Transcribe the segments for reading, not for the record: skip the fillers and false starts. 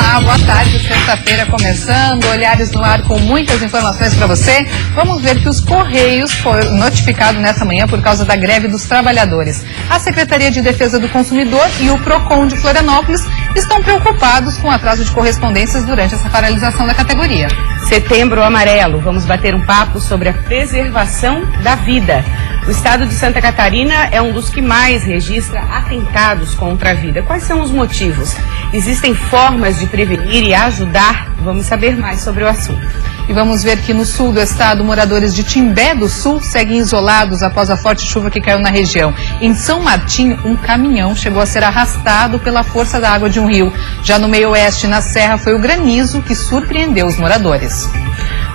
Olá, boa tarde, sexta-feira começando, Olhares no Ar com muitas informações para você. Vamos ver que os Correios foram notificados nessa manhã por causa da greve dos trabalhadores. A Secretaria de Defesa do Consumidor e o PROCON de Florianópolis estão preocupados com o atraso de correspondências durante essa paralisação da categoria. Setembro Amarelo, vamos bater um papo sobre a preservação da vida. O estado de Santa Catarina é um dos que mais registra atentados contra a vida. Quais são os motivos? Existem formas de prevenir e ajudar? Vamos saber mais sobre o assunto. E vamos ver que no sul do estado, moradores de Timbé do Sul seguem isolados após a forte chuva que caiu na região. Em São Martinho, um caminhão chegou a ser arrastado pela força da água de um rio. Já no meio oeste, na Serra, foi o granizo que surpreendeu os moradores.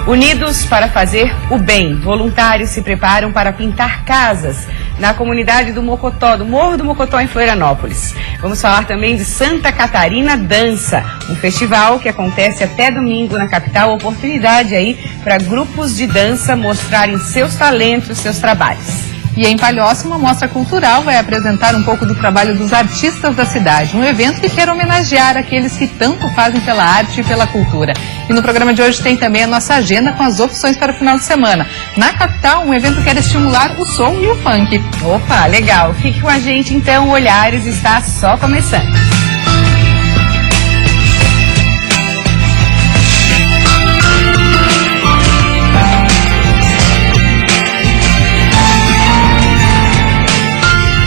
Unidos para fazer o bem, voluntários se preparam para pintar casas na comunidade do Mocotó, do Morro do Mocotó, em Florianópolis. Vamos falar também de Santa Catarina Dança, um festival que acontece até domingo na capital, oportunidade aí para grupos de dança mostrarem seus talentos, seus trabalhos. E em Palhoça, uma mostra cultural vai apresentar um pouco do trabalho dos artistas da cidade. Um evento que quer homenagear aqueles que tanto fazem pela arte e pela cultura. E no programa de hoje tem também a nossa agenda com as opções para o final de semana. Na capital, um evento que quer estimular o soul e o funk. Opa, legal. Fique com a gente então, o Olhares está só começando.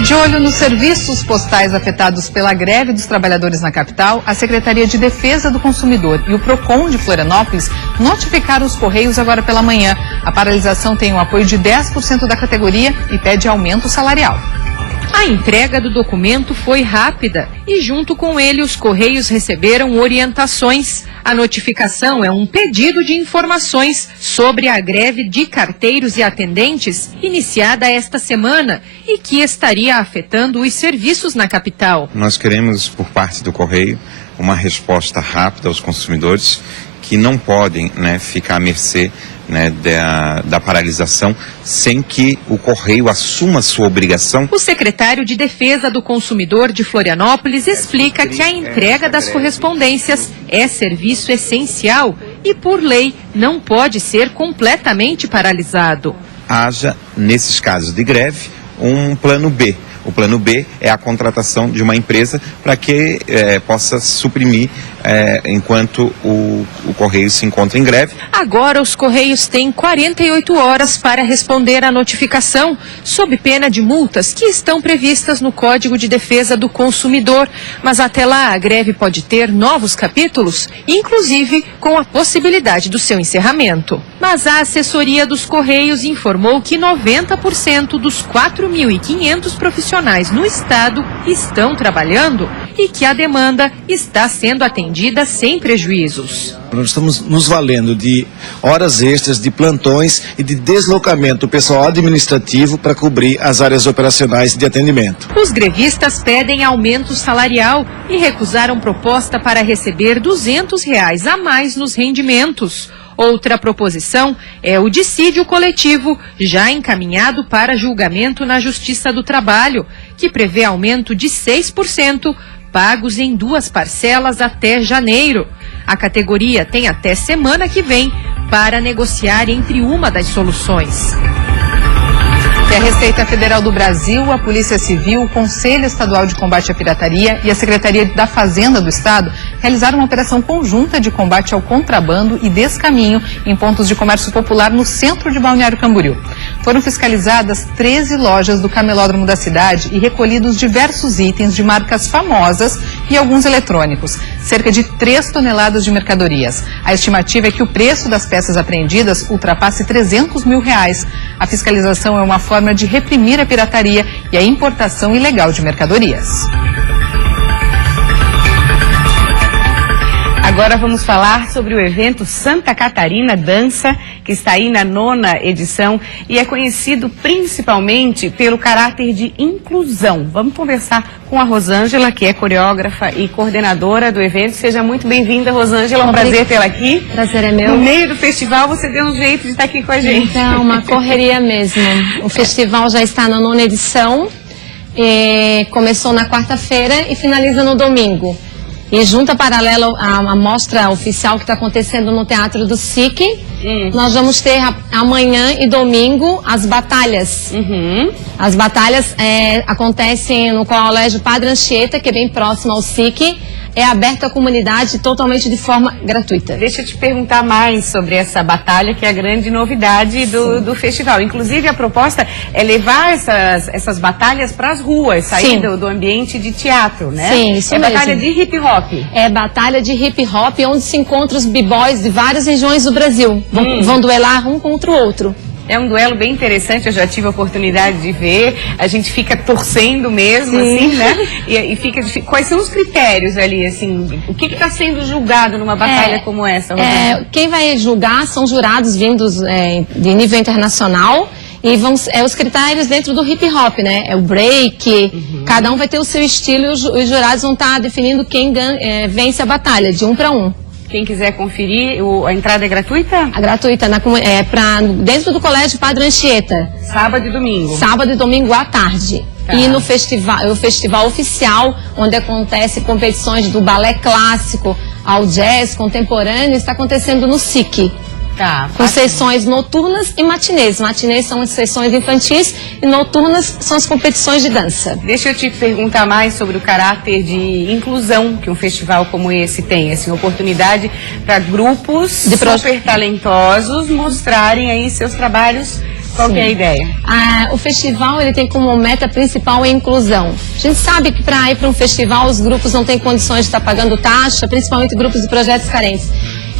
De olho nos serviços postais afetados pela greve dos trabalhadores na capital, a Secretaria de Defesa do Consumidor e o PROCON de Florianópolis notificaram os Correios agora pela manhã. A paralisação tem o apoio de 10% da categoria e pede aumento salarial. A entrega do documento foi rápida e, junto com ele, os Correios receberam orientações. A notificação é um pedido de informações sobre a greve de carteiros e atendentes iniciada esta semana e que estaria afetando os serviços na capital. Nós queremos, por parte do Correio, uma resposta rápida aos consumidores que não podem, ficar à mercê da paralisação sem que o Correio assuma sua obrigação. O secretário de Defesa do Consumidor de Florianópolis explica que a entrega das correspondências é serviço essencial e, por lei, não pode ser completamente paralisado. Haja, nesses casos de greve, um plano B. O plano B é a contratação de uma empresa para que possa suprimir enquanto o Correio se encontra em greve. Agora os Correios têm 48 horas para responder à notificação, sob pena de multas que estão previstas no Código de Defesa do Consumidor. Mas até lá a greve pode ter novos capítulos, inclusive com a possibilidade do seu encerramento. Mas a assessoria dos Correios informou que 90% dos 4.500 profissionais no estado estão trabalhando e que a demanda está sendo atendida sem prejuízos. Nós estamos nos valendo de horas extras, de plantões e de deslocamento do pessoal administrativo para cobrir as áreas operacionais de atendimento. Os grevistas pedem aumento salarial e recusaram proposta para receber R$200 a mais nos rendimentos. Outra proposição é o dissídio coletivo, já encaminhado para julgamento na Justiça do Trabalho, que prevê aumento de 6%, pagos em 2 parcelas até janeiro. A categoria tem até semana que vem para negociar entre uma das soluções. E a Receita Federal do Brasil, a Polícia Civil, o Conselho Estadual de Combate à Pirataria e a Secretaria da Fazenda do Estado realizaram uma operação conjunta de combate ao contrabando e descaminho em pontos de comércio popular no centro de Balneário Camboriú. Foram fiscalizadas 13 lojas do camelódromo da cidade e recolhidos diversos itens de marcas famosas e alguns eletrônicos, cerca de 3 toneladas de mercadorias. A estimativa é que o preço das peças apreendidas ultrapasse R$300 mil. A fiscalização é uma forma de reprimir a pirataria e a importação ilegal de mercadorias. Agora vamos falar sobre o evento Santa Catarina Dança, que está aí na 9ª edição e é conhecido principalmente pelo caráter de inclusão. Vamos conversar com a Rosângela, que é coreógrafa e coordenadora do evento. Seja muito bem-vinda, Rosângela. Um prazer tê-la aqui. Prazer é meu. No meio do festival, você deu um jeito de estar aqui com a gente. Então, uma correria mesmo. O festival já está na 9ª edição. Começou na quarta-feira e finaliza no domingo. E junta paralela à mostra oficial que está acontecendo no Teatro do SIC, nós vamos ter amanhã e domingo as batalhas. As batalhas acontecem no Colégio Padre Anchieta, que é bem próximo ao SIC. É aberto à comunidade totalmente de forma gratuita. Deixa eu te perguntar mais sobre essa batalha, que é a grande novidade do festival. Inclusive, a proposta é levar essas batalhas para as ruas, sair do ambiente de teatro, né? Sim, isso mesmo. É batalha de hip hop. É batalha de hip hop, onde se encontram os b-boys de várias regiões do Brasil. Vão duelar um contra o outro. É um duelo bem interessante, eu já tive a oportunidade de ver. A gente fica torcendo mesmo, assim, né? E fica difícil. Quais são os critérios ali, assim? O que está sendo julgado numa batalha como essa, Rosângela? Quem vai julgar são jurados vindos de nível internacional. E os critérios dentro do hip hop, né? É o break, cada um vai ter o seu estilo e os jurados vão estar definindo quem vence a batalha, de 1 para 1. Quem quiser conferir, a entrada é gratuita? A gratuita, dentro do Colégio Padre Anchieta. Sábado e domingo? Sábado e domingo à tarde. Tá. E no festival, o festival oficial, onde acontece competições do balé clássico ao jazz contemporâneo, está acontecendo no SIC. Tá, com sessões noturnas e matinês. Matinês são as sessões infantis e noturnas são as competições de dança. Deixa eu te perguntar mais sobre o caráter de inclusão que um festival como esse tem. Assim, oportunidade para grupos super talentosos mostrarem aí seus trabalhos. Qual que é a ideia? O festival ele tem como meta principal a inclusão. A gente sabe que para ir para um festival os grupos não têm condições de estar pagando taxa, principalmente grupos de projetos carentes.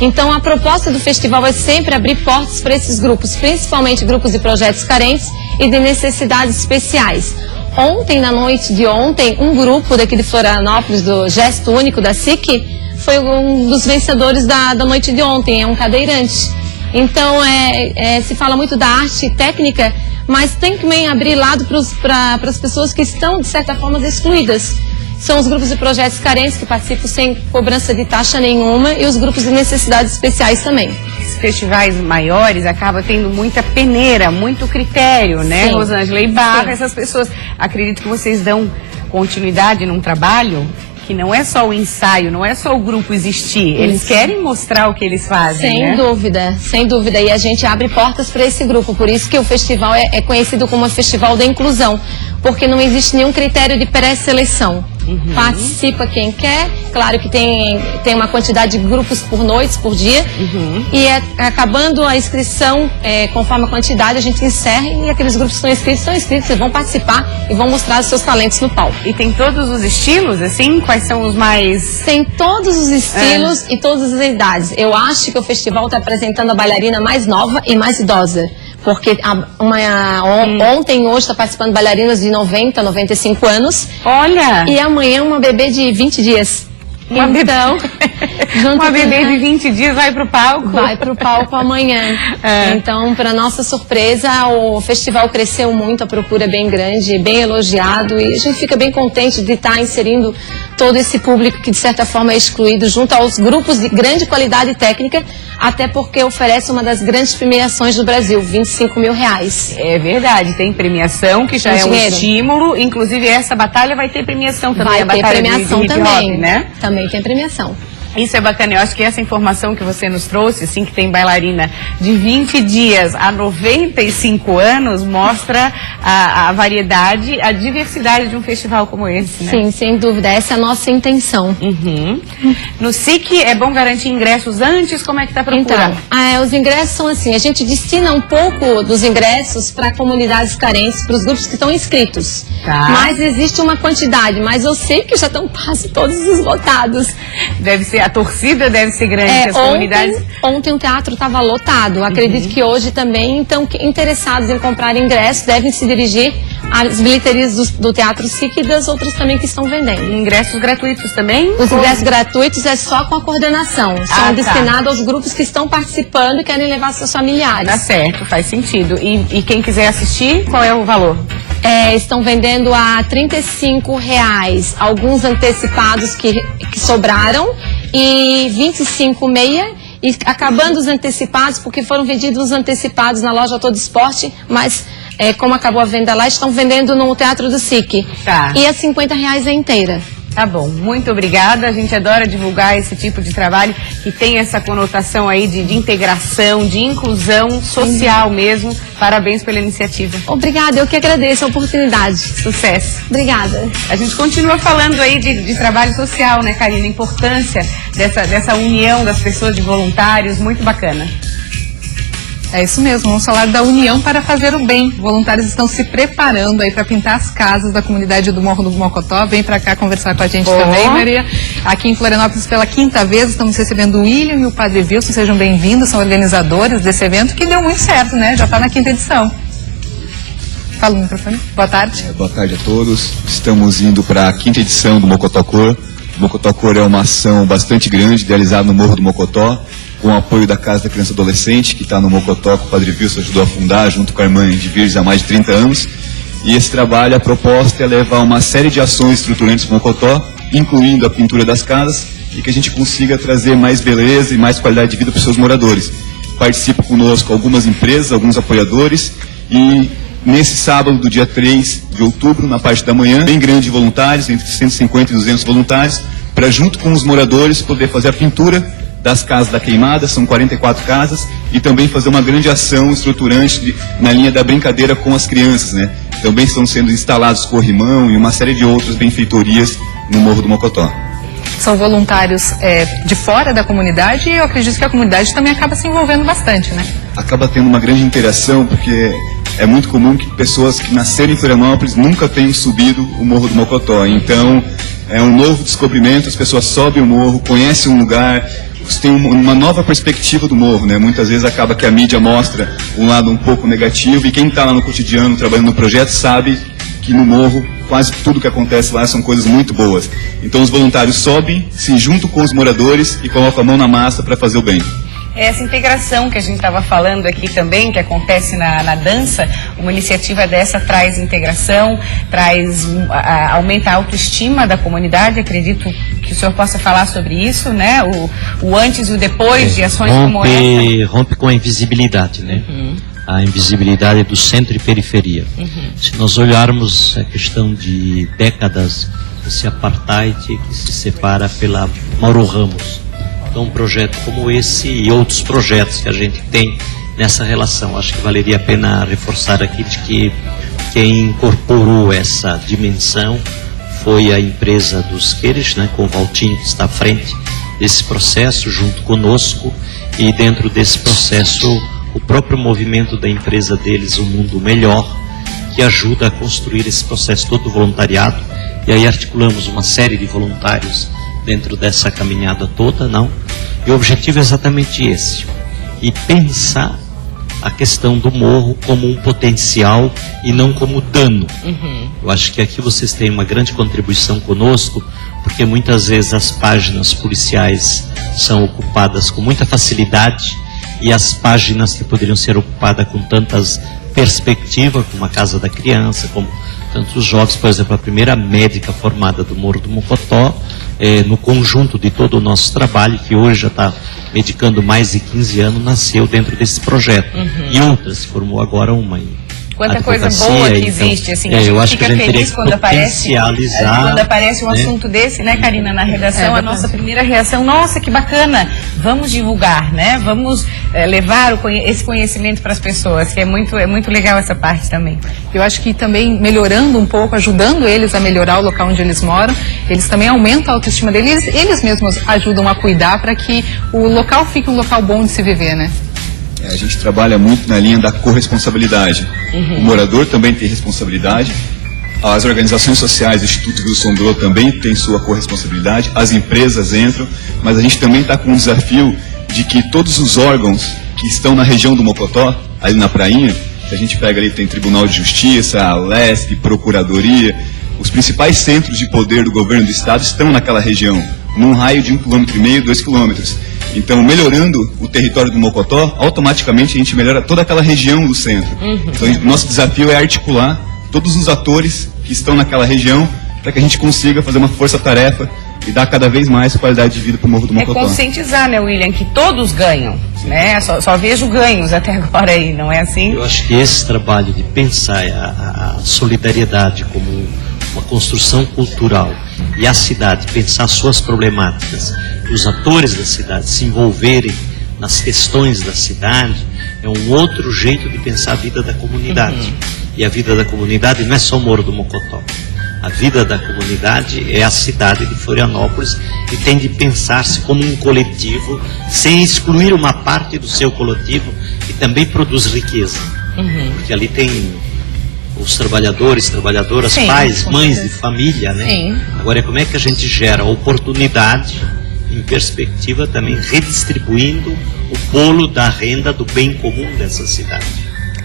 Então, a proposta do festival é sempre abrir portas para esses grupos, principalmente grupos de projetos carentes e de necessidades especiais. Ontem, na noite de ontem, um grupo daqui de Florianópolis, do Gesto Único da SIC, foi um dos vencedores da noite de ontem, é um cadeirante. Então, se fala muito da arte técnica, mas tem que também abrir lado para as pessoas que estão, de certa forma, excluídas. São os grupos de projetos carentes que participam sem cobrança de taxa nenhuma e os grupos de necessidades especiais também. Os festivais maiores acabam tendo muita peneira, muito critério, né, Sim. Rosângela? E barra essas pessoas. Acredito que vocês dão continuidade num trabalho que não é só o ensaio, não é só o grupo existir. Eles querem mostrar o que eles fazem, Sem dúvida, sem dúvida. E a gente abre portas para esse grupo. Por isso que o festival é conhecido como o Festival da Inclusão. Porque não existe nenhum critério de pré-seleção. Participa quem quer, claro que tem uma quantidade de grupos por noite, por dia, e acabando a inscrição, conforme a quantidade, a gente encerra e aqueles grupos que estão inscritos, vão participar e vão mostrar os seus talentos no palco. E tem todos os estilos, assim? Quais são os mais... Tem todos os estilos e todas as idades. Eu acho que o festival está apresentando a bailarina mais nova e mais idosa. Porque ontem e hoje está participando bailarinas de 90, 95 anos. Olha! E amanhã uma bebê de 20 dias. Uma bebê de 20 dias vai pro palco? Vai pro palco amanhã. Então, para nossa surpresa, o festival cresceu muito, a procura é bem grande, bem elogiado. E a gente fica bem contente de estar inserindo todo esse público que, de certa forma, é excluído junto aos grupos de grande qualidade técnica, até porque oferece uma das grandes premiações do Brasil, R$25 mil. É verdade, tem premiação, que já é um estímulo. Inclusive, essa batalha vai ter premiação também. Vai ter premiação também, né? Também tem premiação. Isso é bacana, eu acho que essa informação que você nos trouxe, assim, que tem bailarina de 20 dias a 95 anos, mostra a variedade, a diversidade de um festival como esse, né? Sim, sem dúvida, essa é a nossa intenção. No SIC é bom garantir ingressos antes, como é que está a procura? Então, os ingressos são assim, a gente destina um pouco dos ingressos para comunidades carentes, para os grupos que estão inscritos. Tá. Mas existe uma quantidade, mas eu sei que já estão quase todos esgotados. Deve ser, a torcida deve ser grande, as comunidades... Ontem o teatro estava lotado, acredito que hoje também, então interessados em comprar ingressos devem se dirigir às bilheterias do Teatro SIC e das outras também que estão vendendo. Ingressos gratuitos também? Os ingressos gratuitos é só com a coordenação, são destinados aos grupos que estão participando e querem levar seus familiares. Tá certo, faz sentido. E quem quiser assistir, qual é o valor? Estão vendendo a R$35, alguns antecipados que sobraram, e R$25,6, e acabando os antecipados, porque foram vendidos os antecipados na loja Todo Esporte, mas como acabou a venda lá, estão vendendo no Teatro do SIC. Tá. E a R$50 é inteira. Tá bom, muito obrigada. A gente adora divulgar esse tipo de trabalho que tem essa conotação aí de integração, de inclusão social mesmo. Parabéns pela iniciativa. Obrigada, eu que agradeço a oportunidade. Sucesso. Obrigada. A gente continua falando aí de trabalho social, né, Karina? A importância dessa união das pessoas, de voluntários, muito bacana. É isso mesmo, vamos falar da União para Fazer o Bem. Voluntários estão se preparando aí para pintar as casas da comunidade do Morro do Mocotó. Vem para cá conversar com a gente também, Maria. Aqui em Florianópolis, pela 5ª vez, estamos recebendo o William e o Padre Wilson. Sejam bem-vindos, são organizadores desse evento que deu muito certo, né? Já está na 5ª edição. Fala no microfone. Boa tarde. Boa tarde a todos. Estamos indo para a 5ª edição do Mocotó Cor. O Mocotó Cor é uma ação bastante grande, idealizada no Morro do Mocotó, com o apoio da Casa da Criança e Adolescente, que está no Mocotó, que o Padre Wilson ajudou a fundar, junto com a irmã de Virgens há mais de 30 anos. E esse trabalho, a proposta é levar uma série de ações estruturantes para o Mocotó, incluindo a pintura das casas, e que a gente consiga trazer mais beleza e mais qualidade de vida para os seus moradores. Participam conosco algumas empresas, alguns apoiadores, e nesse sábado, do dia 3 de outubro, na parte da manhã, bem grande de voluntários, entre 150 e 200 voluntários, para junto com os moradores poder fazer a pintura das casas da queimada, são 44 casas, e também fazer uma grande ação estruturante na linha da brincadeira com as crianças, né? Também estão sendo instalados corrimão e uma série de outras benfeitorias no Morro do Mocotó. São voluntários de fora da comunidade e eu acredito que a comunidade também acaba se envolvendo bastante, né? Acaba tendo uma grande interação, porque é muito comum que pessoas que nasceram em Florianópolis nunca tenham subido o Morro do Mocotó. Então, é um novo descobrimento, as pessoas sobem o morro, conhecem um lugar, tem uma nova perspectiva do morro, né? Muitas vezes acaba que a mídia mostra um lado um pouco negativo e quem está lá no cotidiano trabalhando no projeto sabe que no morro quase tudo que acontece lá são coisas muito boas. Então os voluntários sobem, se juntam com os moradores e colocam a mão na massa para fazer o bem. Essa integração que a gente estava falando aqui também, que acontece na dança, uma iniciativa dessa traz integração, aumenta a autoestima da comunidade. Acredito que o senhor possa falar sobre isso, né? O antes e o depois de ações como essa. Rompe com a invisibilidade, né? A invisibilidade do centro e periferia. Se nós olharmos a questão de décadas, esse apartheid que se separa pela Mauro Ramos. Então, um projeto como esse e outros projetos que a gente tem nessa relação, acho que valeria a pena reforçar aqui de que quem incorporou essa dimensão foi a empresa dos Queires, né, com o Valtinho que está à frente desse processo, junto conosco, e dentro desse processo o próprio movimento da empresa deles, O Mundo Melhor, que ajuda a construir esse processo todo do voluntariado, e aí articulamos uma série de voluntários dentro dessa caminhada toda, não? E o objetivo é exatamente esse, e pensar a questão do morro como um potencial e não como dano. Eu acho que aqui vocês têm uma grande contribuição conosco, porque muitas vezes as páginas policiais são ocupadas com muita facilidade e as páginas que poderiam ser ocupadas com tantas perspectivas, como a Casa da Criança, como tantos jovens, por exemplo, a primeira médica formada do Morro do Mocotó, no conjunto de todo o nosso trabalho, que hoje já está medicando mais de 15 anos, nasceu dentro desse projeto. E outras, se formou agora uma em quanta coisa boa que existe, assim, a gente fica feliz quando aparece um assunto desse, né, Karina, na redação, a nossa primeira reação, nossa, que bacana, vamos divulgar, né, vamos levar esse conhecimento para as pessoas, que é muito legal essa parte também. Eu acho que também melhorando um pouco, ajudando eles a melhorar o local onde eles moram, eles também aumentam a autoestima deles, eles mesmos ajudam a cuidar para que o local fique um local bom de se viver, né? A gente trabalha muito na linha da corresponsabilidade. O morador também tem responsabilidade, as organizações sociais, o Instituto Wilson Bro também tem sua corresponsabilidade, as empresas entram, mas a gente também está com um desafio de que todos os órgãos que estão na região do Mocotó, ali na prainha, que a gente pega ali, tem Tribunal de Justiça, a LESP, Procuradoria, os principais centros de poder do governo do estado estão naquela região, num raio de 1,5 km, 2 km. Então, melhorando o território do Mocotó, automaticamente a gente melhora toda aquela região do centro. Então, nosso desafio é articular todos os atores que estão naquela região para que a gente consiga fazer uma força-tarefa e dar cada vez mais qualidade de vida para o Morro do Mocotó. É conscientizar, né, William, que todos ganham, né? Só vejo ganhos até agora aí, não é assim? Eu acho que esse trabalho de pensar a solidariedade como uma construção cultural, e a cidade pensar suas problemáticas, e os atores da cidade se envolverem nas questões da cidade, é um outro jeito de pensar a vida da comunidade. E a vida da comunidade não é só o Morro do Mocotó. A vida da comunidade é a cidade de Florianópolis, e tem de pensar-se como um coletivo, sem excluir uma parte do seu coletivo, que também produz riqueza. Porque ali tem os trabalhadores, trabalhadoras, pais, mães de família, né? Sim. Agora, como é que a gente gera oportunidade em perspectiva também redistribuindo o bolo da renda do bem comum dessa cidade?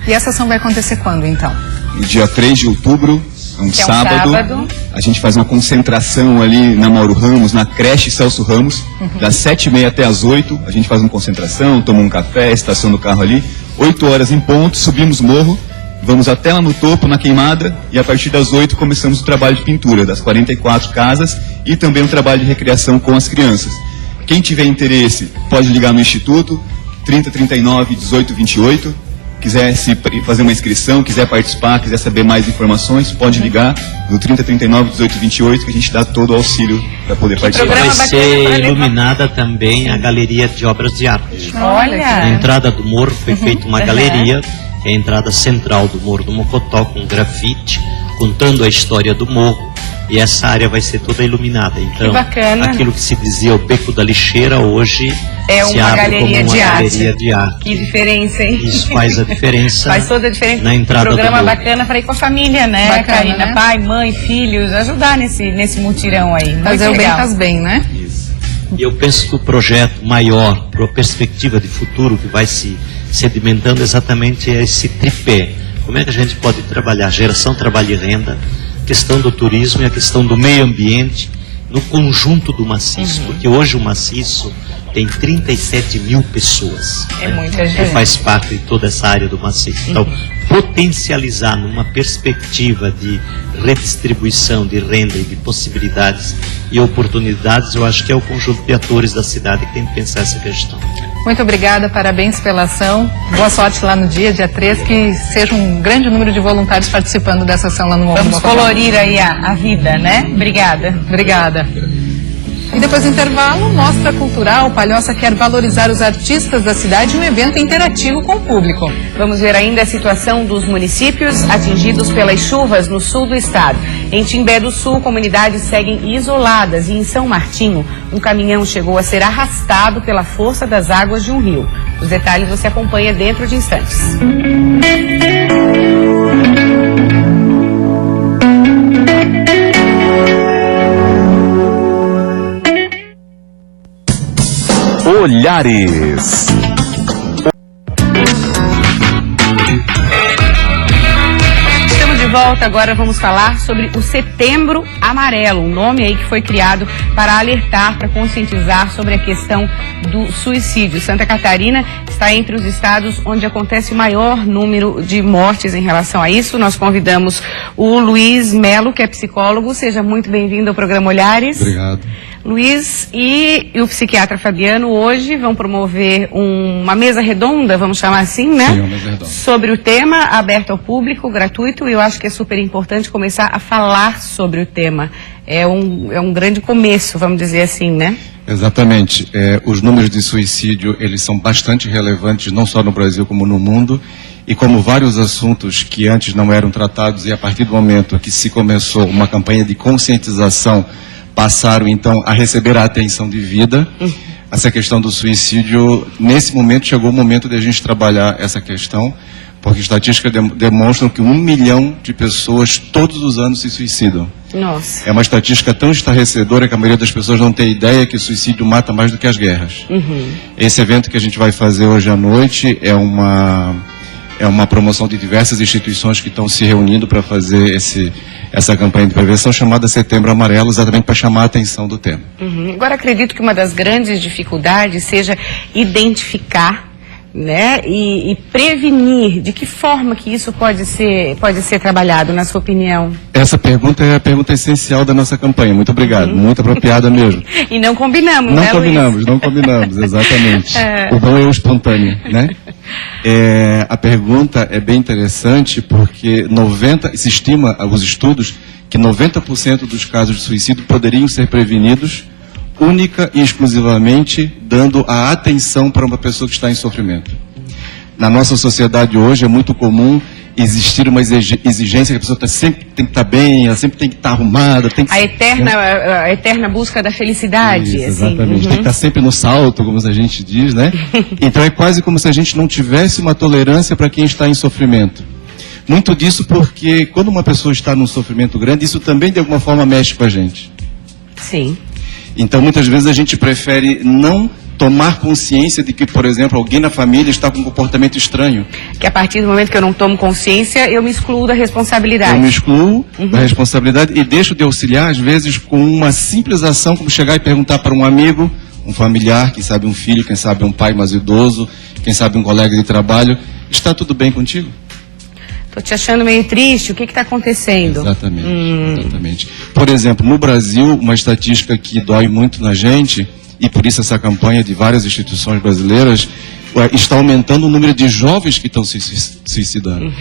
E essa ação vai acontecer quando, então? No dia 3 de outubro, um Que é um sábado, sábado. a gente faz uma concentração ali na Mauro Ramos, na creche Celso Ramos, das 7h30 até as 8h, a gente faz uma concentração, toma um café, estaciona o carro ali, 8 horas em ponto, subimos o morro, vamos até lá no topo, na queimada, e a partir das 8h começamos o trabalho de pintura das 44 casas e também o trabalho de recreação com as crianças. Quem tiver interesse pode ligar no Instituto 3039 1828. Quiser fazer uma inscrição, quiser participar, quiser saber mais informações, pode ligar no 3039 1828, que a gente dá todo o auxílio para poder participar. Vai bacana ser para levar. iluminada também a Galeria de Obras de Arte. Na Olha. entrada do morro foi feita uma galeria, que é a entrada central do Morro do Mocotó, com grafite, contando a história do morro. E essa área vai ser toda iluminada. Então, bacana. aquilo que se dizia o Beco da Lixeira, hoje É se uma abre galeria como uma de arte. galeria de arte. Que diferença, hein? Isso faz a diferença. Faz toda a diferença. na entrada do Programa morro. bacana para ir com a família, né, Bacana, Karina? né? Pai, mãe, filhos, ajudar nesse mutirão aí. Fazer Muito o bem legal. faz bem, né? E eu penso que o projeto maior, para a perspectiva de futuro que vai se sedimentando, exatamente é esse tripé. Como é que a gente pode trabalhar geração, trabalho e renda, a questão do turismo e a questão do meio ambiente no conjunto do maciço, porque hoje o maciço tem 37 mil pessoas. É muita Que gente. faz parte de toda essa área do maciço. Então, potencializar numa perspectiva de redistribuição de renda e de possibilidades e oportunidades, eu acho que é o conjunto de atores da cidade que tem que pensar essa questão. Muito obrigada, parabéns pela ação. Boa sorte lá no dia 3, que seja um grande número de voluntários participando dessa ação lá no Morro do Vamos Mocotó. colorir aí a vida, né? Obrigada. Obrigada. E depois do intervalo, Mostra Cultural. Palhoça quer valorizar os artistas da cidade em um evento interativo com o público. Vamos ver ainda a situação dos municípios atingidos pelas chuvas no sul do estado. Em Timbé do Sul, comunidades seguem isoladas e em São Martinho, um caminhão chegou a ser arrastado pela força das águas de um rio. Os detalhes você acompanha dentro de instantes. Olhares. Estamos de volta, agora vamos falar sobre o Setembro Amarelo, um nome aí que foi criado para alertar, para conscientizar sobre a questão do suicídio. Santa Catarina está entre os estados onde acontece o maior número de mortes em relação a isso. Nós convidamos o Luiz Melo, que é psicólogo. Seja muito bem-vindo ao programa Olhares. Obrigado. Luiz e o psiquiatra Fabiano hoje vão promover uma mesa redonda, vamos chamar assim, né? Sim, uma mesa redonda. Sobre o tema, aberto ao público, gratuito, e eu acho que é super importante começar a falar sobre o tema. É um grande começo, vamos dizer assim, né? Exatamente. Os números de suicídio, eles são bastante relevantes, não só no Brasil como no mundo, e como vários assuntos que antes não eram tratados, e a partir do momento que se começou uma campanha de conscientização, passaram então a receber a atenção devida. Essa questão do suicídio, nesse momento chegou o momento de a gente trabalhar essa questão, porque estatísticas demonstram que 1 milhão de pessoas todos os anos se suicidam. Nossa. É uma estatística tão estarrecedora que a maioria das pessoas não tem ideia que o suicídio mata mais do que as guerras. Esse evento que a gente vai fazer hoje à noite é uma promoção de diversas instituições que estão se reunindo para fazer essa campanha de prevenção chamada Setembro Amarelo, exatamente para chamar a atenção do tema. Agora, acredito que uma das grandes dificuldades seja identificar, né, e prevenir. De que forma que isso pode ser trabalhado, na sua opinião? Essa pergunta é a pergunta essencial da nossa campanha. Muito obrigado, muito apropriada mesmo. E não combinamos, Não né, combinamos, não combinamos, exatamente. O bom é o espontâneo, né? A pergunta é bem interessante porque se estima, os estudos, que 90% dos casos de suicídio poderiam ser prevenidos única e exclusivamente dando a atenção para uma pessoa que está em sofrimento. Na nossa sociedade hoje é muito comum existir uma exigência que a pessoa sempre tem que estar bem, ela sempre tem que estar arrumada. Tem que A eterna busca da felicidade. Isso, assim. exatamente. Tem que estar sempre no salto, como a gente diz, né? Então é quase como se a gente não tivesse uma tolerância para quem está em sofrimento. Muito disso porque quando uma pessoa está num sofrimento grande, isso também de alguma forma mexe com a gente. Sim. Então muitas vezes a gente prefere não tomar consciência de que, por exemplo, alguém na família está com um comportamento estranho. Que a partir do momento que eu não tomo consciência, eu me excluo da responsabilidade. Eu me excluo da responsabilidade e deixo de auxiliar, às vezes, com uma simples ação, como chegar e perguntar para um amigo, um familiar, quem sabe um filho, quem sabe um pai mais idoso, quem sabe um colega de trabalho, está tudo bem contigo? Estou te achando meio triste, o que está acontecendo? Exatamente, exatamente. Por exemplo, no Brasil, uma estatística que dói muito na gente, e por isso essa campanha de várias instituições brasileiras, está aumentando o número de jovens que estão se suicidando.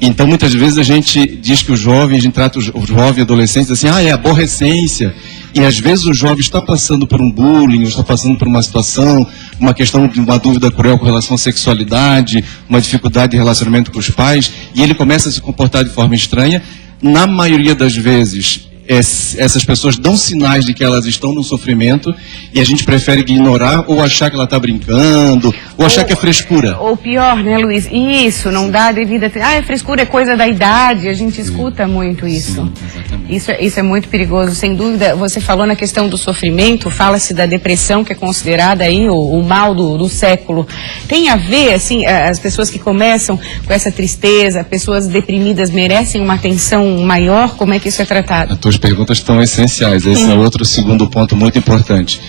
Então, muitas vezes a gente diz que o jovem, a gente trata o jovem adolescente assim, é aborrecência. E às vezes o jovem está passando por um bullying, está passando por uma situação, uma questão de uma dúvida cruel com relação à sexualidade, uma dificuldade de relacionamento com os pais, e ele começa a se comportar de forma estranha. Na maioria das vezes, essas pessoas dão sinais de que elas estão num sofrimento e a gente prefere ignorar ou achar que ela está brincando, ou achar que é frescura. Ou pior, né, Luiz? Isso, não dá devida... é frescura, é coisa da idade, a gente escuta muito isso. Sim, exatamente. Isso é muito perigoso, sem dúvida. Você falou na questão do sofrimento, fala-se da depressão, que é considerada aí o mal do século. Tem a ver, assim, as pessoas que começam com essa tristeza, pessoas deprimidas merecem uma atenção maior? Como é que isso é tratado? As tuas perguntas estão essenciais. Esse é outro segundo ponto muito importante.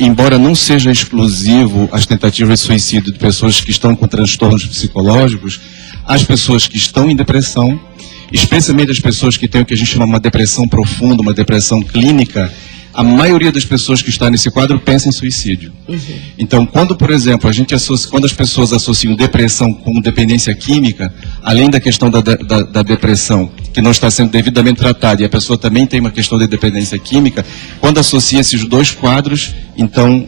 Embora não seja exclusivo as tentativas de suicídio de pessoas que estão com transtornos psicológicos, as pessoas que estão em depressão, especialmente as pessoas que têm o que a gente chama uma depressão profunda, uma depressão clínica, a maioria das pessoas que está nesse quadro pensa em suicídio. Então, quando, por exemplo, quando as pessoas associam depressão com dependência química, além da questão da depressão, que não está sendo devidamente tratada, e a pessoa também tem uma questão de dependência química, quando associa esses dois quadros, então,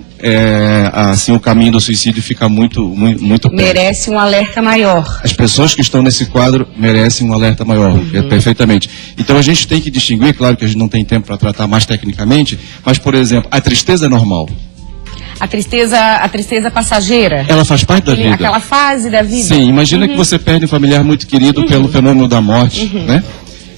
assim, o caminho do suicídio fica muito perto. Merece um alerta maior. As pessoas que estão nesse quadro merecem um alerta maior, perfeitamente. Então a gente tem que distinguir, claro que a gente não tem tempo para tratar mais tecnicamente, mas, por exemplo, a tristeza é normal. A tristeza passageira. Ela faz parte da vida. Aquela fase da vida. Sim, imagina que você perde um familiar muito querido pelo fenômeno da morte, né?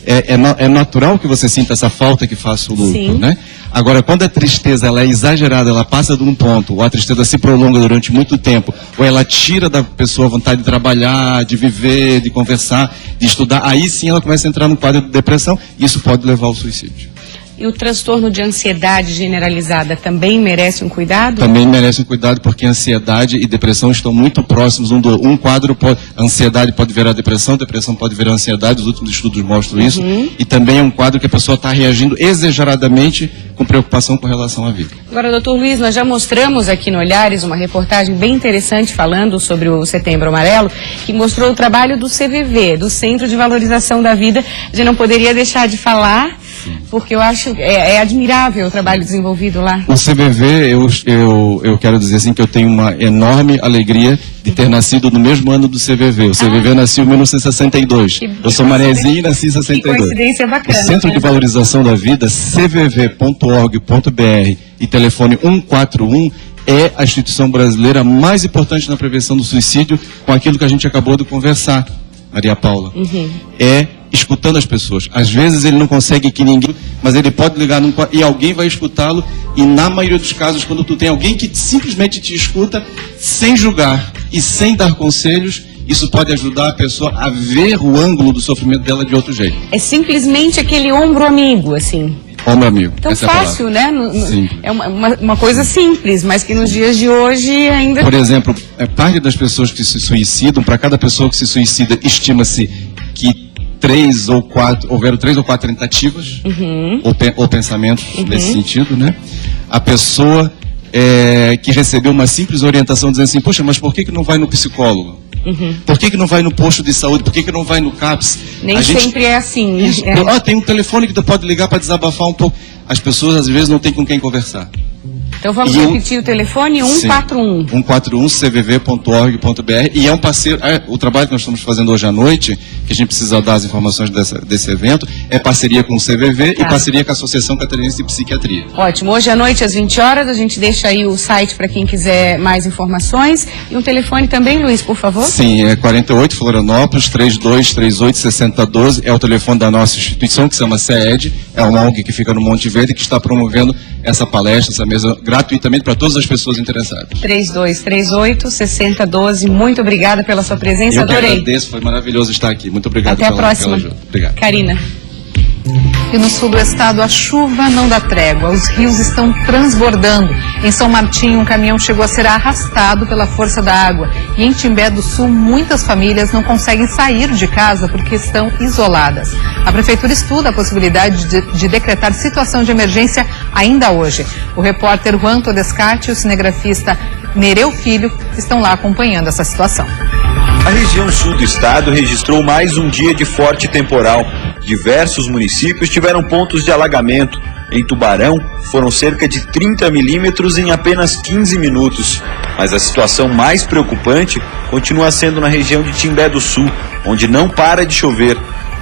É natural que você sinta essa falta que faça o luto, né? Agora, quando a tristeza ela é exagerada, ela passa de um ponto, ou a tristeza se prolonga durante muito tempo, ou ela tira da pessoa a vontade de trabalhar, de viver, de conversar, de estudar, aí sim ela começa a entrar no quadro de depressão, e isso pode levar ao suicídio. E o transtorno de ansiedade generalizada também merece um cuidado? Também merece um cuidado, porque ansiedade e depressão estão muito próximos. Um quadro a ansiedade pode virar depressão pode virar ansiedade, os últimos estudos mostram isso. E também é um quadro que a pessoa está reagindo exageradamente com preocupação com relação à vida. Agora, doutor Luiz, nós já mostramos aqui no Olhares uma reportagem bem interessante falando sobre o Setembro Amarelo, que mostrou o trabalho do CVV, do Centro de Valorização da Vida. A gente não poderia deixar de falar, porque eu acho admirável o trabalho desenvolvido lá. O CVV, eu quero dizer assim que eu tenho uma enorme alegria de ter nascido no mesmo ano do CVV. O CVV nasceu em 1962. Eu sou manezinho e nasci em 62. Que coincidência bacana. O Centro de Valorização da Vida, cvv.org.br e telefone 141 é a instituição brasileira mais importante na prevenção do suicídio, com aquilo que a gente acabou de conversar, Maria Paula. Escutando as pessoas. Às vezes ele não consegue que ninguém, mas ele pode ligar e alguém vai escutá-lo, e na maioria dos casos, quando tu tem alguém que simplesmente te escuta, sem julgar e sem dar conselhos, isso pode ajudar a pessoa a ver o ângulo do sofrimento dela de outro jeito. É simplesmente aquele ombro amigo, assim. Ombro amigo. Tão fácil, né? Sim. É uma coisa simples, mas que nos dias de hoje ainda... Por exemplo, parte das pessoas que se suicidam, para cada pessoa que se suicida, estima-se que houveram 3 ou 4 tentativas, ou pensamentos nesse sentido, né? A pessoa que recebeu uma simples orientação dizendo assim, poxa, mas por que não vai no psicólogo? Por que não vai no posto de saúde? Por que não vai no CAPS? Nem sempre é assim. Isso. Tem um telefone que tu pode ligar para desabafar um pouco. As pessoas às vezes não têm com quem conversar. Então vamos repetir o telefone, 141. 141cvv.org.br, e é um parceiro, o trabalho que nós estamos fazendo hoje à noite, que a gente precisa dar as informações desse evento, é parceria com o CVV e parceria com a Associação Catarinense de Psiquiatria. Ótimo, hoje à noite às 20 horas, a gente deixa aí o site para quem quiser mais informações, e um telefone também, Luiz, por favor. Sim, é 48 Florianópolis, 3238-6012, é o telefone da nossa instituição, que se chama CED, é uma ONG que fica no Monte Verde, que está promovendo essa palestra, essa mesa gratuitamente para todas as pessoas interessadas. 3238-6012, muito obrigada pela sua presença, adorei. Eu agradeço, foi maravilhoso estar aqui. Muito obrigado Até a próxima. pela ajuda. Obrigado. Karina. E no sul do estado, a chuva não dá trégua. Os rios estão transbordando. Em São Martinho, um caminhão chegou a ser arrastado pela força da água. E em Timbé do Sul, muitas famílias não conseguem sair de casa porque estão isoladas. A prefeitura estuda a possibilidade de decretar situação de emergência ainda hoje. O repórter Juan Todescati e o cinegrafista Nereu Filho estão lá acompanhando essa situação. A região sul do estado registrou mais um dia de forte temporal. Diversos municípios tiveram pontos de alagamento. Em Tubarão, foram cerca de 30 milímetros em apenas 15 minutos. Mas a situação mais preocupante continua sendo na região de Timbé do Sul, onde não para de chover.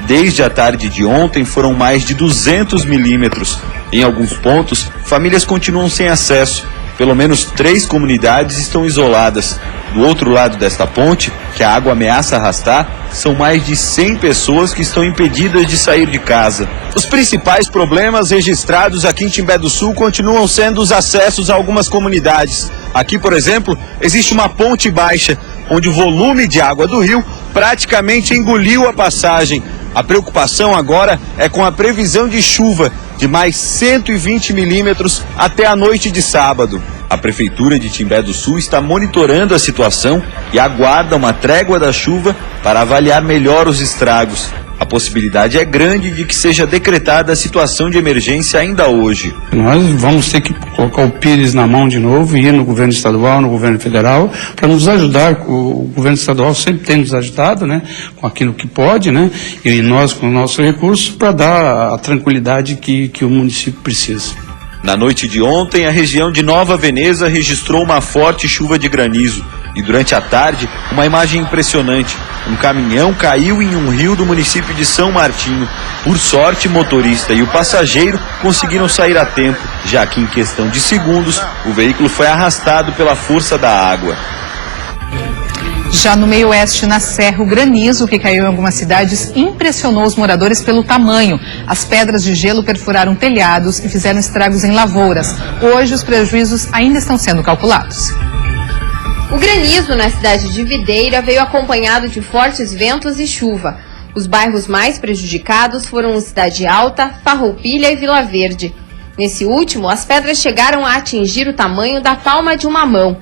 Desde a tarde de ontem, foram mais de 200 milímetros. Em alguns pontos, famílias continuam sem acesso. Pelo menos 3 comunidades estão isoladas. Do outro lado desta ponte, que a água ameaça arrastar, são mais de 100 pessoas que estão impedidas de sair de casa. Os principais problemas registrados aqui em Timbé do Sul continuam sendo os acessos a algumas comunidades. Aqui, por exemplo, existe uma ponte baixa, onde o volume de água do rio praticamente engoliu a passagem. A preocupação agora é com a previsão de chuva de mais 120 milímetros até a noite de sábado. A Prefeitura de Timbé do Sul está monitorando a situação e aguarda uma trégua da chuva para avaliar melhor os estragos. A possibilidade é grande de que seja decretada a situação de emergência ainda hoje. Nós vamos ter que colocar o Pires na mão de novo, ir no governo estadual, no governo federal, para nos ajudar. O governo estadual sempre tem nos ajudado, né, com aquilo que pode, né, e nós com o nosso recurso, para dar a tranquilidade que o município precisa. Na noite de ontem, a região de Nova Veneza registrou uma forte chuva de granizo. E durante a tarde, uma imagem impressionante. Um caminhão caiu em um rio do município de São Martinho. Por sorte, o motorista e o passageiro conseguiram sair a tempo, já que em questão de segundos, o veículo foi arrastado pela força da água. Já no meio oeste, na Serra, o granizo que caiu em algumas cidades impressionou os moradores pelo tamanho. As pedras de gelo perfuraram telhados e fizeram estragos em lavouras. Hoje, os prejuízos ainda estão sendo calculados. O granizo na cidade de Videira veio acompanhado de fortes ventos e chuva. Os bairros mais prejudicados foram Cidade Alta, Farroupilha e Vila Verde. Nesse último, as pedras chegaram a atingir o tamanho da palma de uma mão.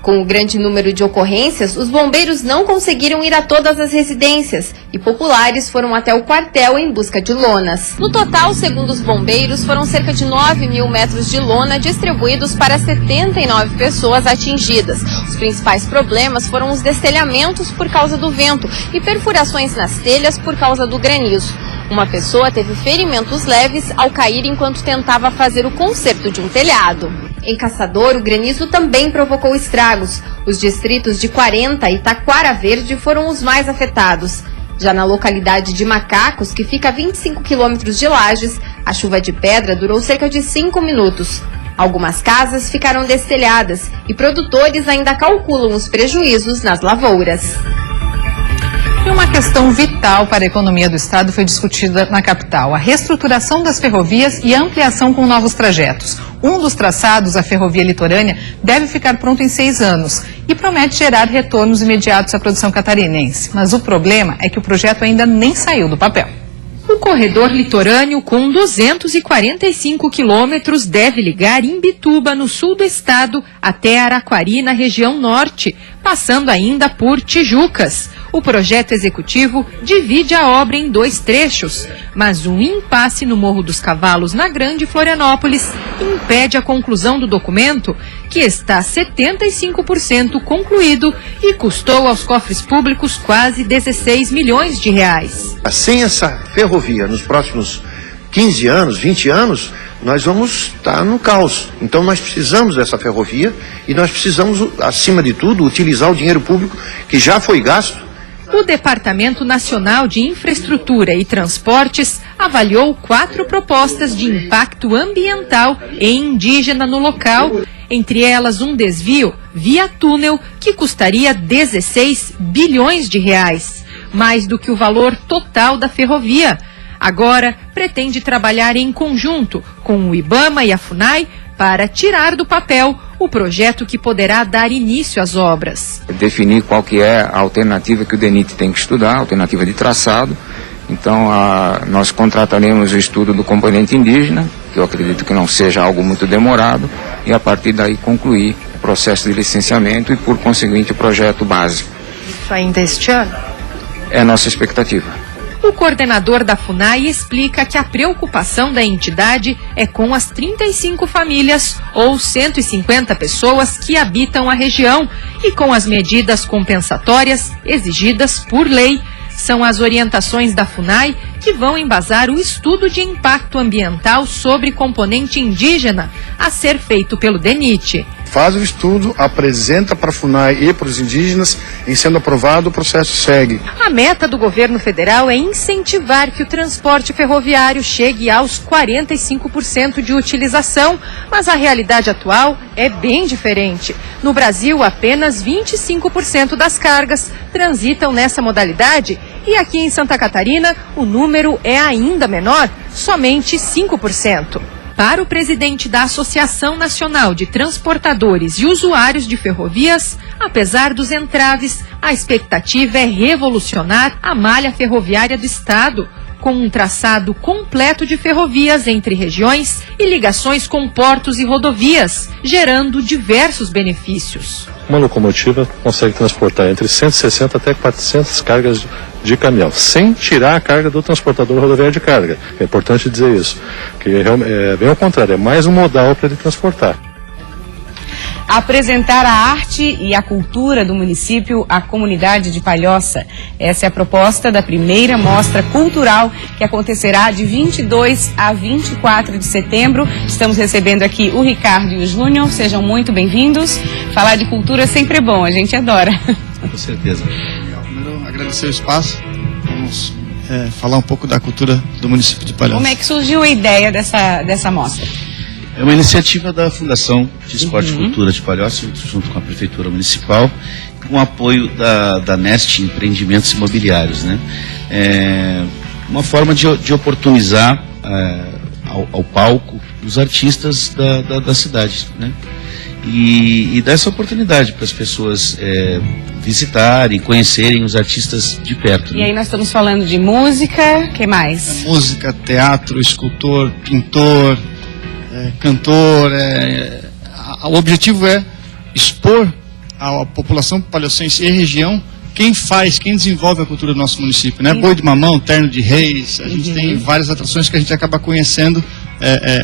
Com o grande número de ocorrências, os bombeiros não conseguiram ir a todas as residências e populares foram até o quartel em busca de lonas. No total, segundo os bombeiros, foram cerca de 9 mil metros de lona distribuídos para 79 pessoas atingidas. Os principais problemas foram os destelhamentos por causa do vento e perfurações nas telhas por causa do granizo. Uma pessoa teve ferimentos leves ao cair enquanto tentava fazer o conserto de um telhado. Em Caçador, o granizo também provocou estragos. Os distritos de 40 e Taquara Verde foram os mais afetados. Já na localidade de Macacos, que fica a 25 quilômetros de Lages, a chuva de pedra durou cerca de 5 minutos. Algumas casas ficaram destelhadas e produtores ainda calculam os prejuízos nas lavouras. E uma questão vital para a economia do estado foi discutida na capital: a reestruturação das ferrovias e a ampliação com novos trajetos. Um dos traçados, a ferrovia litorânea, deve ficar pronto em 6 anos e promete gerar retornos imediatos à produção catarinense. Mas o problema é que o projeto ainda nem saiu do papel. O corredor litorâneo, com 245 quilômetros, deve ligar Imbituba, no sul do estado, até Araquari, na região norte, passando ainda por Tijucas. O projeto executivo divide a obra em 2 trechos, mas um impasse no Morro dos Cavalos, na Grande Florianópolis, impede a conclusão do documento, que está 75% concluído e custou aos cofres públicos quase 16 milhões de reais. Sem essa ferrovia, nos próximos 15 anos, 20 anos, nós vamos estar no caos. Então nós precisamos dessa ferrovia e nós precisamos, acima de tudo, utilizar o dinheiro público que já foi gasto. O Departamento Nacional de Infraestrutura e Transportes avaliou 4 propostas de impacto ambiental e indígena no local, entre elas um desvio via túnel que custaria 16 bilhões de reais, mais do que o valor total da ferrovia. Agora pretende trabalhar em conjunto com o IBAMA e a FUNAI para tirar do papel o projeto que poderá dar início às obras. Definir qual que é a alternativa que o DENIT tem que estudar, a alternativa de traçado. Então, nós contrataremos o estudo do componente indígena, que eu acredito que não seja algo muito demorado, e a partir daí concluir o processo de licenciamento e, por conseguinte, o projeto básico. Isso ainda este ano? É a nossa expectativa. O coordenador da FUNAI explica que a preocupação da entidade é com as 35 famílias ou 150 pessoas que habitam a região e com as medidas compensatórias exigidas por lei. São as orientações da FUNAI que vão embasar o estudo de impacto ambiental sobre componente indígena a ser feito pelo DENIT. Faz o estudo, apresenta para a FUNAI e para os indígenas, em sendo aprovado o processo segue. A meta do governo federal é incentivar que o transporte ferroviário chegue aos 45% de utilização, mas a realidade atual é bem diferente. No Brasil, apenas 25% das cargas transitam nessa modalidade e aqui em Santa Catarina o número é ainda menor, somente 5%. Para o presidente da Associação Nacional de Transportadores e Usuários de Ferrovias, apesar dos entraves, a expectativa é revolucionar a malha ferroviária do estado, com um traçado completo de ferrovias entre regiões e ligações com portos e rodovias, gerando diversos benefícios. Uma locomotiva consegue transportar entre 160 até 400 cargas de caminhão, sem tirar a carga do transportador rodoviário de carga. É importante dizer isso, que é bem ao contrário, é mais um modal para ele transportar. Apresentar a arte e a cultura do município à comunidade de Palhoça. Essa é a proposta da primeira mostra cultural que acontecerá de 22 a 24 de setembro. Estamos recebendo aqui o Ricardo e o Júnior, sejam muito bem-vindos. Falar de cultura sempre é bom, a gente adora. Com certeza. Primeiro, agradecer o espaço. Vamos falar um pouco da cultura do município de Palhoça. Como é que surgiu a ideia dessa mostra? É uma iniciativa da Fundação de Esporte e Cultura de Palhoça, junto com a Prefeitura Municipal, com o apoio da Nest Empreendimentos Imobiliários, né? É uma forma de oportunizar ao palco os artistas da cidade, né? E dar essa oportunidade para as pessoas visitarem, conhecerem os artistas de perto. E aí nós estamos falando de música, o que mais? Música, teatro, escultor, pintor, cantor. O objetivo é expor à população palhocense e região quem desenvolve a cultura do nosso município, né? Boi de mamão, terno de reis, a gente tem várias atrações que a gente acaba conhecendo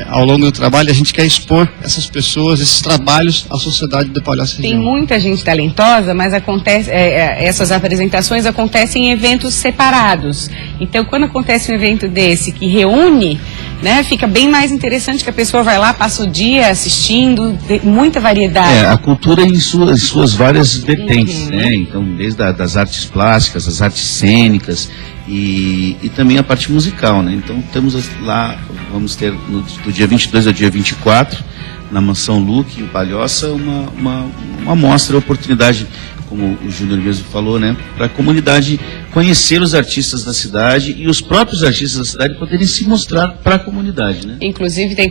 ao longo do trabalho. A gente quer expor essas pessoas, esses trabalhos à sociedade de Palhoça região. Tem muita gente talentosa, mas essas apresentações acontecem em eventos separados. Então, quando acontece um evento desse que reúne, né, fica bem mais interessante, que a pessoa vai lá, passa o dia assistindo, muita variedade. A cultura em suas várias vertentes, né? Então, desde das artes plásticas, as artes cênicas e também a parte musical, né? Então, temos lá, vamos ter do dia 22 ao dia 24, na Mansão Luque, em Palhoça, uma mostra, oportunidade, como o Júnior mesmo falou, né, para a comunidade conhecer os artistas da cidade e os próprios artistas da cidade poderem se mostrar para a comunidade, né? Inclusive tem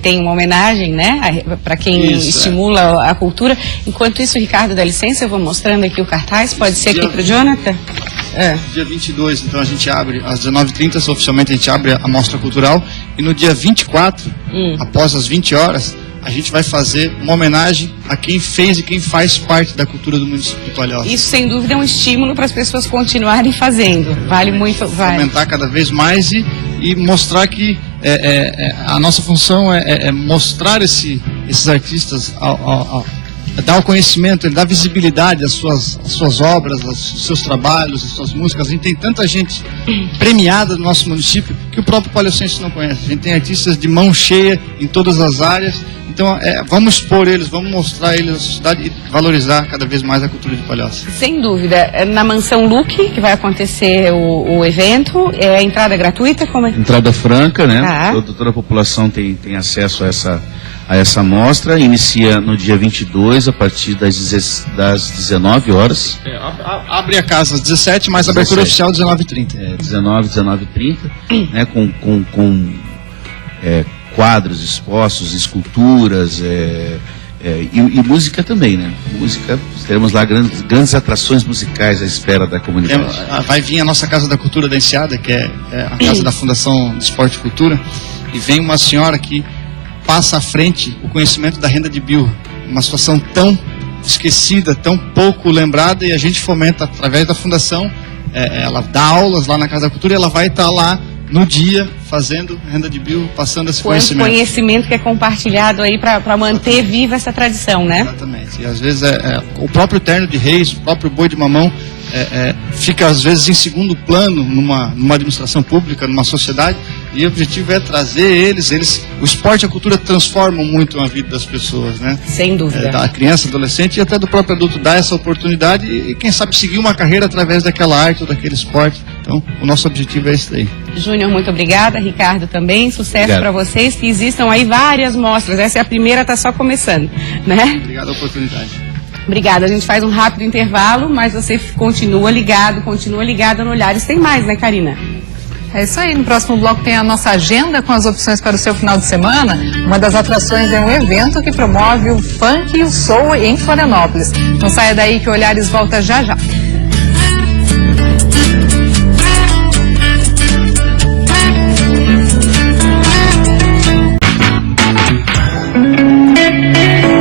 tem uma homenagem, né, para quem estimula a cultura. Enquanto isso, Ricardo, dá licença, eu vou mostrando aqui o cartaz, pode ser aqui para o Jonathan? Dia 22, então a gente abre, às 19h30, oficialmente a gente abre a mostra cultural, e no dia 24, após as 20 horas, a gente vai fazer uma homenagem a quem fez e quem faz parte da cultura do município de Palhoça. Isso, sem dúvida, é um estímulo para as pessoas continuarem fazendo. Vale muito. Vale. Aumentar cada vez mais e mostrar que a nossa função é mostrar esses artistas, dar o conhecimento, dar visibilidade às suas obras, aos seus trabalhos, às suas músicas. A gente tem tanta gente premiada no nosso município que o próprio palhocense não conhece. A gente tem artistas de mão cheia em todas as áreas. Então, vamos expor eles, vamos mostrar eles à sociedade e valorizar cada vez mais a cultura de Palhoça. Sem dúvida. Na Mansão Luque, que vai acontecer o evento, a entrada gratuita? Como é? Entrada franca, né? Toda a população tem acesso a essa mostra. Inicia no dia 22, a partir das 19 horas. Abre a casa às 17, mas a abertura oficial às 19h30. 19h30, né? Com quadros expostos, esculturas e música também, né? Música, teremos lá grandes atrações musicais à espera da comunidade. Vai vir a nossa Casa da Cultura da Enseada, que é a casa da Fundação de Esporte e Cultura, e vem uma senhora que passa à frente o conhecimento da renda de bilro, uma situação tão esquecida, tão pouco lembrada, e a gente fomenta através da Fundação. Ela dá aulas lá na Casa da Cultura e ela vai estar lá no dia, fazendo renda de bilro, passando esse conhecimento. Conhecimento que é compartilhado aí para manter viva essa tradição, né? Exatamente. E às vezes o próprio terno de reis, o próprio boi de mamão, fica às vezes em segundo plano numa administração pública, numa sociedade, e o objetivo é trazer eles. O esporte e a cultura transformam muito a vida das pessoas, né? Sem dúvida. Da criança, adolescente e até do próprio adulto, dar essa oportunidade e quem sabe seguir uma carreira através daquela arte ou daquele esporte. Então, o nosso objetivo é esse daí. Júnior, muito obrigada. Ricardo também, sucesso para vocês, que existam aí várias mostras. Essa é a primeira, está só começando, né? Obrigado pela oportunidade. Obrigada, a gente faz um rápido intervalo, mas você continua ligada no Olhares. Tem mais, né, Karina? É isso aí, no próximo bloco tem a nossa agenda com as opções para o seu final de semana. Uma das atrações é um evento que promove o funk e o soul em Florianópolis. Não saia daí que o Olhares volta já já.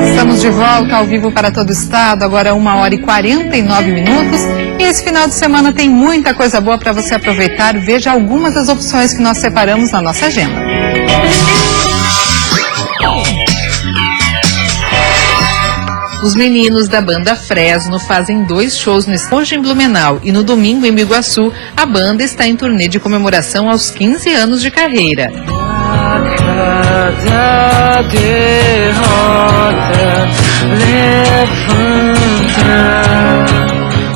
Estamos de volta ao vivo para todo o estado, agora 1h49. E esse final de semana tem muita coisa boa para você aproveitar. Veja algumas das opções que nós separamos na nossa agenda. Os meninos da banda Fresno fazem 2 shows hoje em Blumenau e no domingo em Biguaçu. A banda está em turnê de comemoração aos 15 anos de carreira.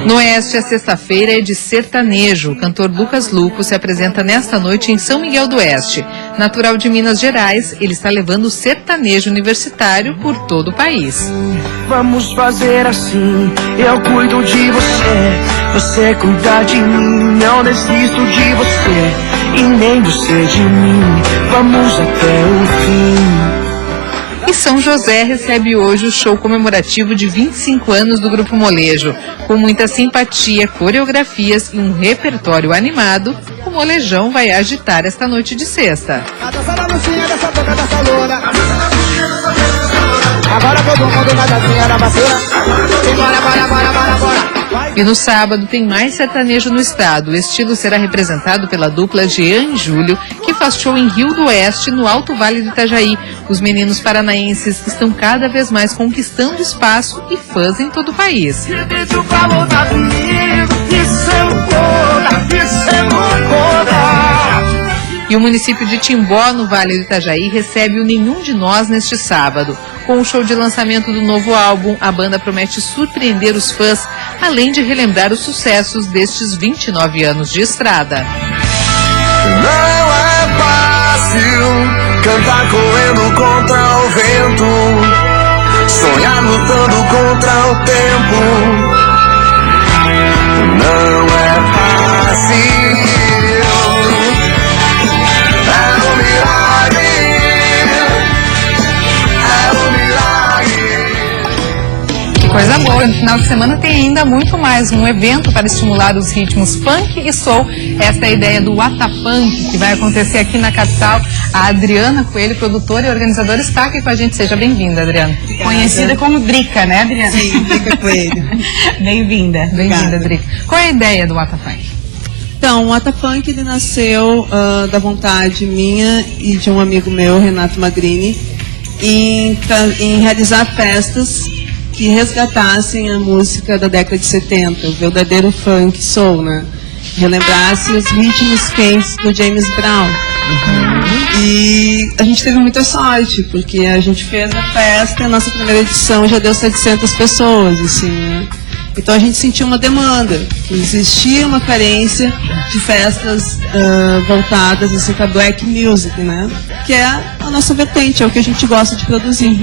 No Oeste, a sexta-feira é de sertanejo. O cantor Lucas Luco se apresenta nesta noite em São Miguel do Oeste. Natural de Minas Gerais, ele está levando o sertanejo universitário por todo o país. Vamos fazer assim, eu cuido de você, você cuida de mim, não desisto de você, e nem você de mim, vamos até o fim. E São José recebe hoje o show comemorativo de 25 anos do Grupo Molejo. Com muita simpatia, coreografias e um repertório animado, o Molejão vai agitar esta noite de sexta. Agora todo mundo na dancinha da vassoura. Bora. E no sábado tem mais sertanejo no estado. O estilo será representado pela dupla Jean e Júlio, que faz show em Rio do Oeste, no Alto Vale do Itajaí. Os meninos paranaenses estão cada vez mais conquistando espaço e fãs em todo o país. E o município de Timbó, no Vale do Itajaí, recebe o Nenhum de Nós neste sábado. Com o show de lançamento do novo álbum, a banda promete surpreender os fãs, além de relembrar os sucessos destes 29 anos de estrada. Não é fácil cantar correndo contra o vento, sonhar lutando contra o tempo. Não é fácil. Coisa boa, no final de semana tem ainda muito mais, um evento para estimular os ritmos funk e soul. Esta é a ideia do Watapunk, que vai acontecer aqui na capital A Adriana Coelho, produtora e organizadora, está aqui com a gente. Seja bem-vinda, Adriana. Conhecida como Drica, né, Adriana? Sim, Drica Coelho. Bem-vinda. Bem-vinda, Drica. Qual é a ideia do Wata Funk? Então, o Wata Funk ele nasceu da vontade minha e de um amigo meu, Renato Magrini, em realizar festas que resgatassem a música da década de 70, o verdadeiro funk soul, né? Relembrasse os ritmos quentes do James Brown. E a gente teve muita sorte, porque a gente fez a festa e a nossa primeira edição já deu 700 pessoas, assim, né? Então a gente sentiu uma demanda, existia uma carência de festas voltadas assim, para black music, né? Que é a nossa vertente, é o que a gente gosta de produzir.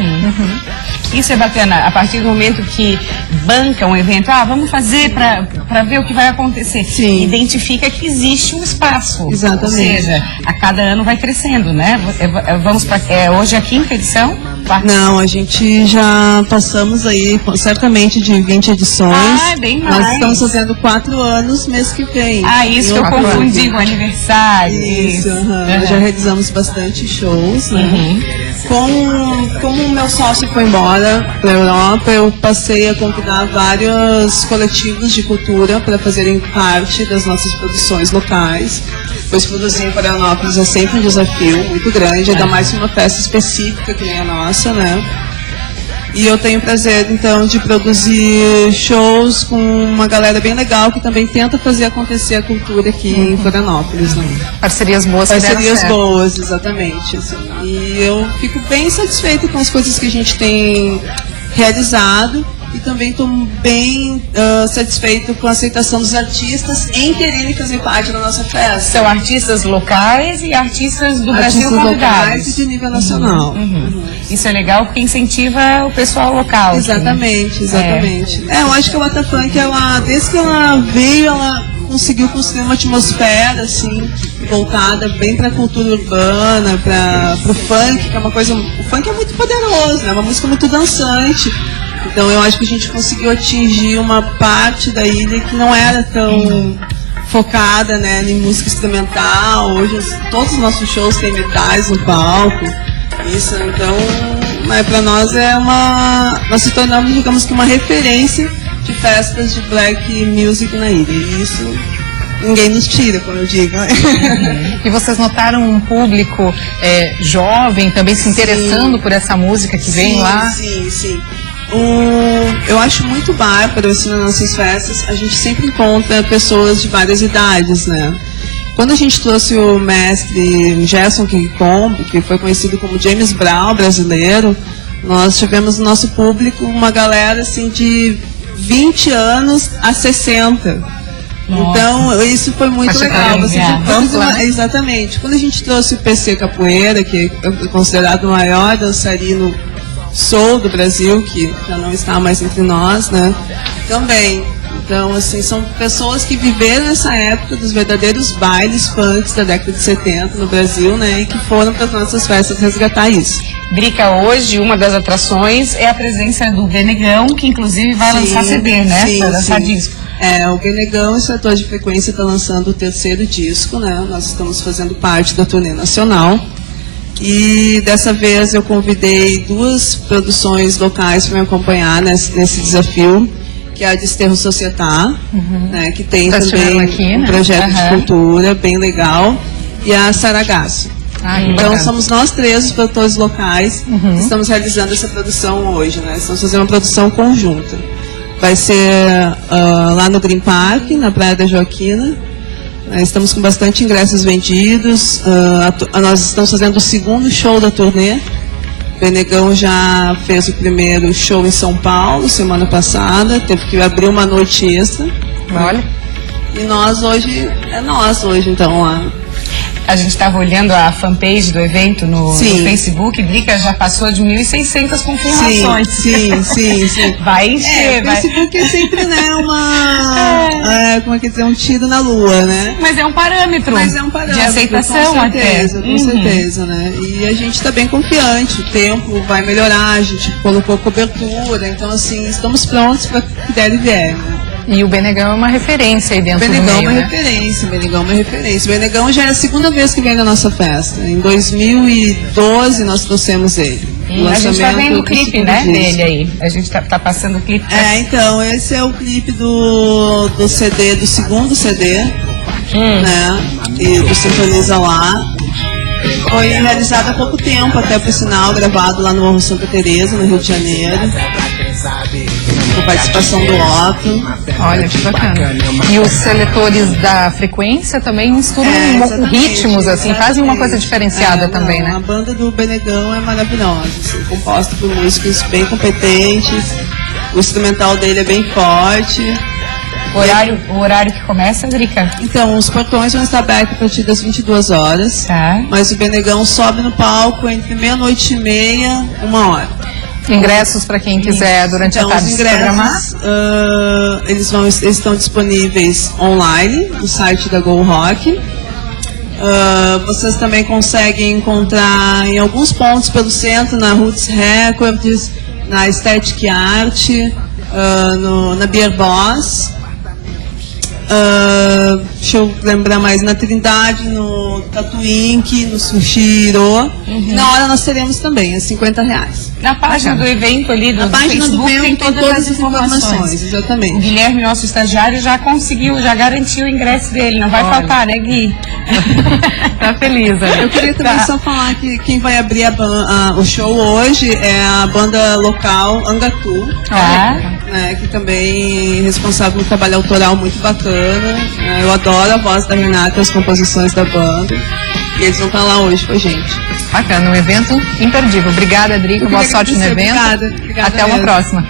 Isso é bacana, a partir do momento que banca um evento, vamos fazer para ver o que vai acontecer. Sim. Identifica que existe um espaço. Exatamente. Ou seja, a cada ano vai crescendo, né? Vamos para hoje a 5ª edição? Não, a gente já passamos aí certamente de 20 edições. Bem mais. Nós estamos fazendo 4 anos mês que vem. Isso que eu confundi com o aniversário. Isso, nós já realizamos bastante shows, né? Como o meu sócio foi embora para a Europa, eu passei a convidar vários coletivos de cultura para fazerem parte das nossas produções locais. Pois produzir em Florianópolis é sempre um desafio muito grande, ainda mais uma festa específica que nem a nossa, né? E eu tenho o prazer, então, de produzir shows com uma galera bem legal que também tenta fazer acontecer a cultura aqui em Florianópolis, né? Parcerias boas. Parcerias boas, exatamente. Assim. E eu fico bem satisfeita com as coisas que a gente tem realizado. E também estou bem satisfeito com a aceitação dos artistas em quererem fazer parte da nossa festa. São artistas locais e artistas do Brasil convidados. Locais e de nível nacional. Isso é legal porque incentiva o pessoal local. Exatamente, exatamente. Eu acho que a Wata Funk, desde que ela veio, ela conseguiu construir uma atmosfera assim, voltada bem para a cultura urbana, para o funk, que é uma coisa... O funk é muito poderoso, né? É uma música muito dançante. Então eu acho que a gente conseguiu atingir uma parte da ilha que não era tão focada, né, em música instrumental. Hoje todos os nossos shows têm metais no palco. Isso, então, para nós nós se tornamos, digamos que, uma referência de festas de black music na ilha. E isso ninguém nos tira, como eu digo. E vocês notaram um público jovem também se interessando por essa música que vem lá? Sim. Eu acho muito bárbaro assim, nas nossas festas, a gente sempre encontra pessoas de várias idades, né? Quando a gente trouxe o mestre Gerson King-Kong, que foi conhecido como James Brown brasileiro, nós tivemos no nosso público uma galera assim, de 20 anos a 60. Nossa. Então, isso foi muito legal. Exatamente. Quando a gente trouxe o PC Capoeira, que é considerado o maior dançarino soul do Brasil, que já não está mais entre nós, né? Também. Então, assim, são pessoas que viveram essa época dos verdadeiros bailes funks da década de 70 no Brasil, né? E que foram para as nossas festas resgatar isso. Drica, hoje uma das atrações é a presença do Benegão, que inclusive vai lançar CD, né? Vai lançar disco. O Benegão, esse ator de frequência, está lançando o 3º disco, né? Nós estamos fazendo parte da turnê nacional. E dessa vez eu convidei 2 produções locais para me acompanhar nesse desafio, que é a Desterro Societar, né, que tem também aqui, um projeto de cultura bem legal, e a Saragasso. Então somos nós 3 os produtores locais que estamos realizando essa produção hoje, né? Estamos fazendo uma produção conjunta. Vai ser lá no Green Park, na Praia da Joaquina. Estamos com bastante ingressos vendidos. Nós estamos fazendo o 2º show da turnê. O Benegão já fez o primeiro show em São Paulo semana passada. Teve que abrir uma noite extra. Olha. E nós hoje, então, lá. A gente estava olhando a fanpage do evento no Facebook, Drica já passou de 1.600 confirmações. Sim. Vai encher, o Facebook é sempre, né, como é que dizer, um tiro na lua, né? Mas é um parâmetro. De aceitação até. Com certeza, né? E a gente está bem confiante, o tempo vai melhorar, a gente colocou cobertura, então assim, estamos prontos para o que der e vier, né? E o Benegão é uma referência aí dentro do meio, O Benegão é uma referência. O Benegão já é a segunda vez que vem na nossa festa. Em 2012 nós trouxemos ele. A gente tá vendo o clipe, né, dele aí. A gente tá passando o clipe. Então, esse é o clipe do CD, do segundo CD, né? E do Sintoniza Lá. Foi realizado há pouco tempo, até por sinal, gravado lá no Morro Santa Teresa, no Rio de Janeiro. Com participação do Otto. Olha, que bacana. E os seletores da frequência também misturam ritmos, assim, fazem uma coisa diferenciada também, né? A banda do Benegão é maravilhosa, assim, composta por músicos bem competentes, o instrumental dele é bem forte. O horário que começa, Drica? Então, os portões vão estar abertos a partir das 22 horas, mas o Benegão sobe no palco entre meia-noite e meia, 1h. Ingressos para quem quiser durante a tarde se programar? Eles estão disponíveis online no site da Go Rock. Vocês também conseguem encontrar em alguns pontos pelo centro, na Roots Records, na Static Art, na Beer Boss. Deixa eu lembrar mais, na Trindade, no Tatu Inc, no Sushiro. Na hora nós teremos também, R$50. Na página do evento ali, na página do evento tem todas as informações. Exatamente. O Guilherme, nosso estagiário, já conseguiu, já garantiu o ingresso dele. Não vai faltar, né, Gui? Tá feliz, né? Eu queria também só falar que quem vai abrir o show hoje é a banda local Angatu, né, que também é responsável por um trabalho autoral muito bacana. Eu adoro a voz da Renata e as composições da banda. E eles vão estar lá hoje com a gente. Bacana, um evento imperdível. Obrigada, Drica. Boa sorte no evento. Obrigada até uma próxima.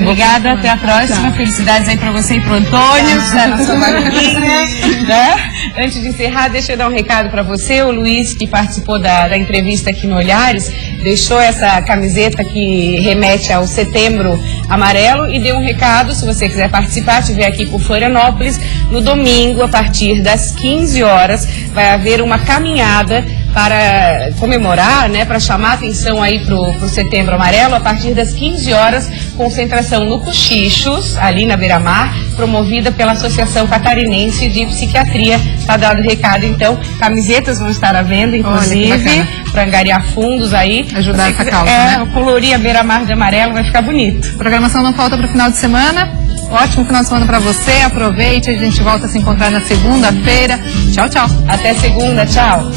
Obrigada, até a próxima. Tchau. Felicidades aí pra você e pro Antônio, da nossa barulhinha, né? Antes de encerrar, deixa eu dar um recado pra você. O Luiz, que participou da entrevista aqui no Olhares, deixou essa camiseta que remete ao Setembro Amarelo e deu um recado, se você quiser participar, estiver aqui por Florianópolis, no domingo, a partir das 15 horas, vai haver uma caminhada para comemorar, né, para chamar a atenção aí pro Setembro Amarelo, a partir das 15 horas, concentração no Cochichos, ali na Beira-Mar, promovida pela Associação Catarinense de Psiquiatria. Tá dado o recado, então, camisetas vão estar à venda, inclusive, para angariar fundos aí. Ajudar essa causa, né? Colorir a Beira-Mar de amarelo, vai ficar bonito. Programação não falta para o final de semana. Ótimo final de semana para você, aproveite, a gente volta a se encontrar na segunda-feira. Tchau, tchau. Até segunda, tchau.